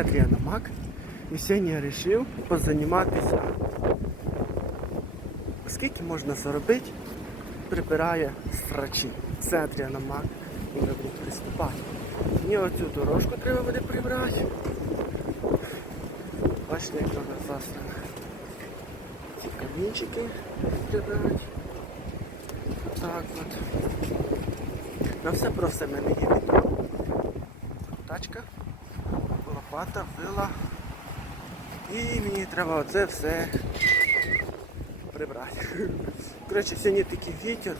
Адріана Мак. І сьогодні я вирішив позаніматися. Скільки можна заробити, прибирає страчі. Це Адріана Мак. І ми будемо приступати. Мені оцю дорожку треба буде прибрати. Бачите, як вона засрана. Ці камінчики прибрати. Так от. На все про все мене є відео. Тачка лопата, вила. І мені треба оце все прибрати. Коротше, сьогодні такий вітер,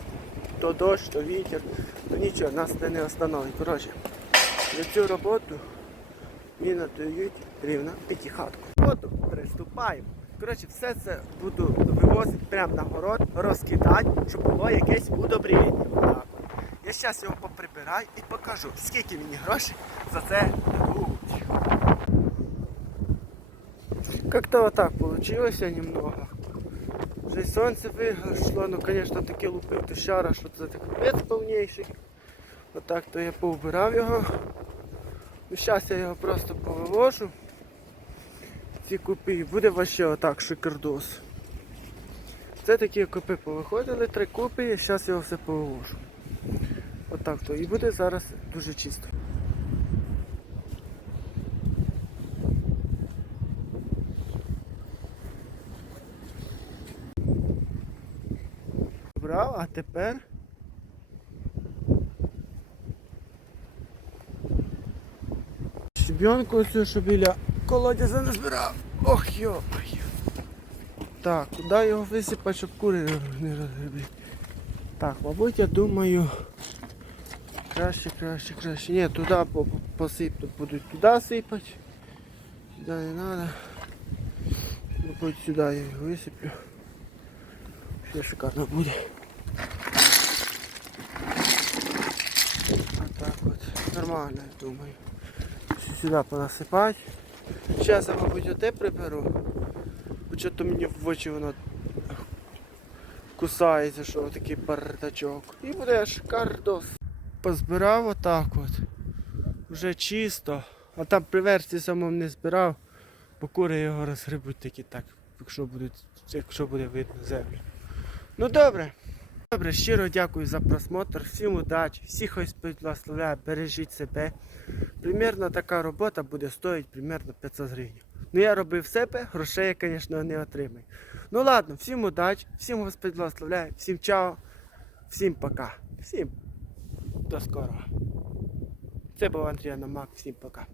то дощ, то вітер, то нічого, нас це не остановить. Коротше, за цю роботу мені надають рівно п'ятихатку. Роботу приступаємо. Коротше, все це буду вивозити прямо на город, розкидати, щоб було якесь удобрення. Я зараз його поприбираю і покажу, скільки мені грошей за це дадуть. Как-то вот так получилось немного. Вже сонце вишло, ну конечно таки лупив тишара, що це так капець повніший. Отак то я повбирав його. Ну зараз я його просто повивожу. Ці купи буде вообще отак шикардос. Це такі купи повиходили, три купи, і зараз його все повивожу. Отак то. І буде зараз дуже чисто. Брав, а тепер. Щебенку оцю, що біля колодязя не збирав. Ох йо. Так, куди його висипати, щоб кури не розгребли. Так, мабуть, я думаю. Краще, краще, краще. Ні, туди по- посиплю, будуть туди сипати. Сюди не треба. Мабуть, сюди я його висиплю. Все шикарно буде. Отак от. Нормально, я думаю. Все Сюди понасипати. Зараз я, мабуть, оте приберу. Бо то мені в очі воно кусається, що такий бардачок. І буде шикардос. Позбирав отак от. Вже чисто. А там при версії самому не збирав, бо кури його розгребуть такі так, якщо, будуть, якщо буде видно землю. Ну добре. Добре, щиро дякую за просмотр. Всім удачі, всіх Господь благословляє, бережіть себе. Примірно така робота буде стоїти примерно 500 гривень. Ну я робив себе, грошей я, звісно, не отримаю. Ну ладно, всім удачі, всім Господь благословляє, всім чао, всім пока. Всім до скорого. Це був Андрій Намак, всім пока.